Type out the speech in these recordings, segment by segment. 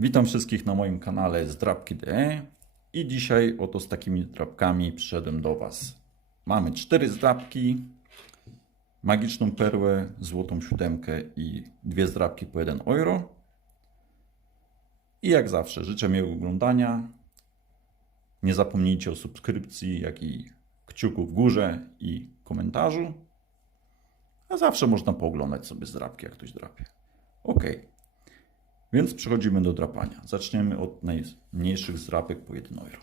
Witam wszystkich na moim kanale Zdrabki.de i dzisiaj oto z takimi zdrabkami przyszedłem do Was. Mamy cztery zdrabki, magiczną perłę, złotą siódemkę i dwie zdrabki po 1 euro. I jak zawsze życzę miłego oglądania. Nie zapomnijcie o subskrypcji, jak i kciuku w górze i komentarzu. A zawsze można pooglądać sobie zdrabki, jak ktoś drapie. Okej. Więc przechodzimy do drapania. Zaczniemy od najmniejszych zdrapek po 1 euro.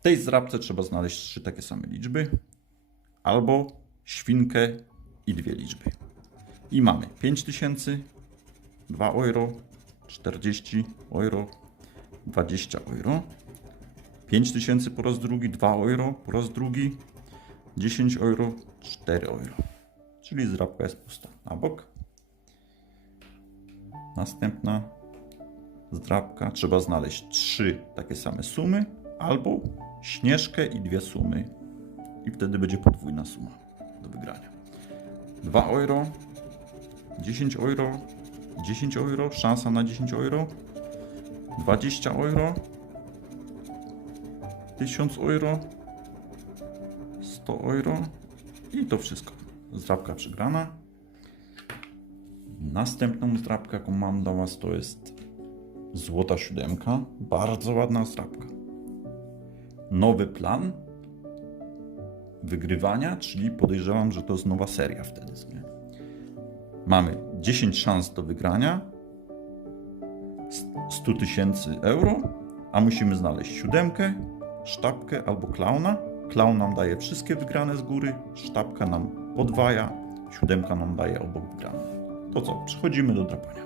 W tej zdrapce trzeba znaleźć trzy takie same liczby, albo świnkę i dwie liczby. I mamy 5000, 2 euro, 40 euro, 20 euro, 5000 po raz drugi, 2 euro po raz drugi, 10 euro, 4 euro. Czyli zdrabka jest pusta. Na bok. Następna zdrabka. Trzeba znaleźć trzy takie same sumy, albo śnieżkę i dwie sumy. I wtedy będzie podwójna suma do wygrania. 2 euro, 10 euro, 10 euro, szansa na 10 euro, 20 euro, 1000 euro, 100 euro i to wszystko. Zdrabka przegrana. Następną zdrabkę, jaką mam dla Was, to jest złota siódemka. Bardzo ładna zdrabka. Nowy plan wygrywania, czyli podejrzewam, że to jest nowa seria wtedy. Nie? Mamy 10 szans do wygrania 100 tysięcy euro, a musimy znaleźć siódemkę, sztabkę albo klauna. Klaun nam daje wszystkie wygrane z góry, sztabka nam podwaja, siódemka nam daje obok wygrane. To co? Przechodzimy do drapania.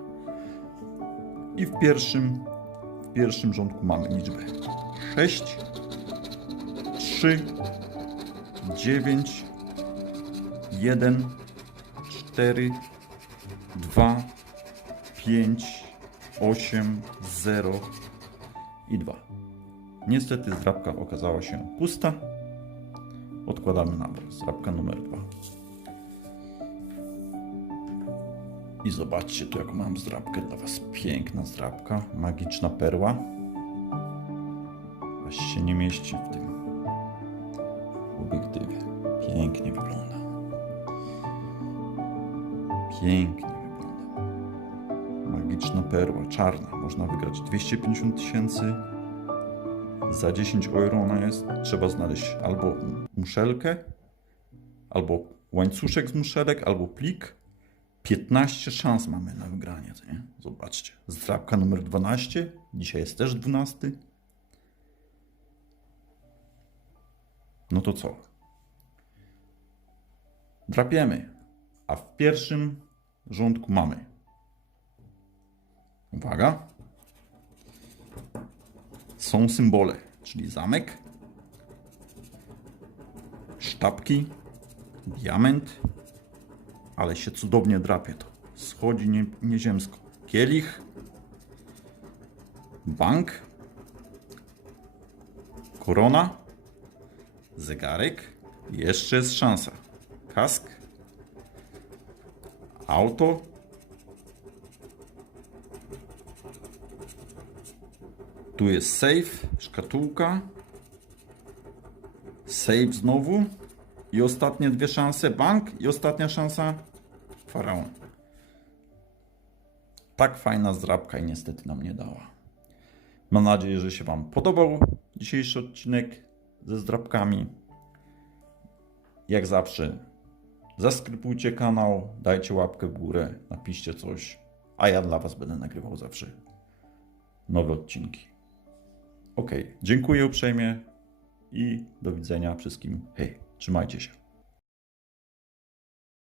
I w pierwszym, w pierwszym rządku mamy liczbę 6, 3, 9, 1, 4, 2, 5, 8, 0 i 2. Niestety zdrabka okazała się pusta. Odkładamy na bok. Zdrabka numer 2. I zobaczcie tu, jak mam zdrabkę dla Was. Piękna zdrabka, magiczna perła. Aż się nie mieści w tym obiektywie. Pięknie wygląda. Pięknie wygląda. Magiczna perła, czarna. Można wygrać 250 tysięcy. Za 10 euro ona jest. Trzeba znaleźć albo muszelkę, albo łańcuszek z muszelek, albo plik. 15 szans mamy na wygranie. Nie? Zobaczcie. Zdrabka numer 12. Dzisiaj jest też 12. No to co? Drapiemy. A w pierwszym rządku mamy. Uwaga. Są symbole, czyli zamek, sztabki, diament, ale się cudownie drapie to. Schodzi nie, nieziemsko. Kielich, bank, korona, zegarek, jeszcze jest szansa. Kask, auto, tu jest safe, szkatułka, safe znowu i ostatnie dwie szanse bank i ostatnia szansa faraon. Tak fajna zdrabka i niestety nam nie dała. Mam nadzieję, że się Wam podobał dzisiejszy odcinek ze zdrabkami. Jak zawsze, zaskrybujcie kanał, dajcie łapkę w górę, napiszcie coś, a ja dla Was będę nagrywał zawsze nowe odcinki. Ok, dziękuję uprzejmie i do widzenia wszystkim. Hej, trzymajcie się.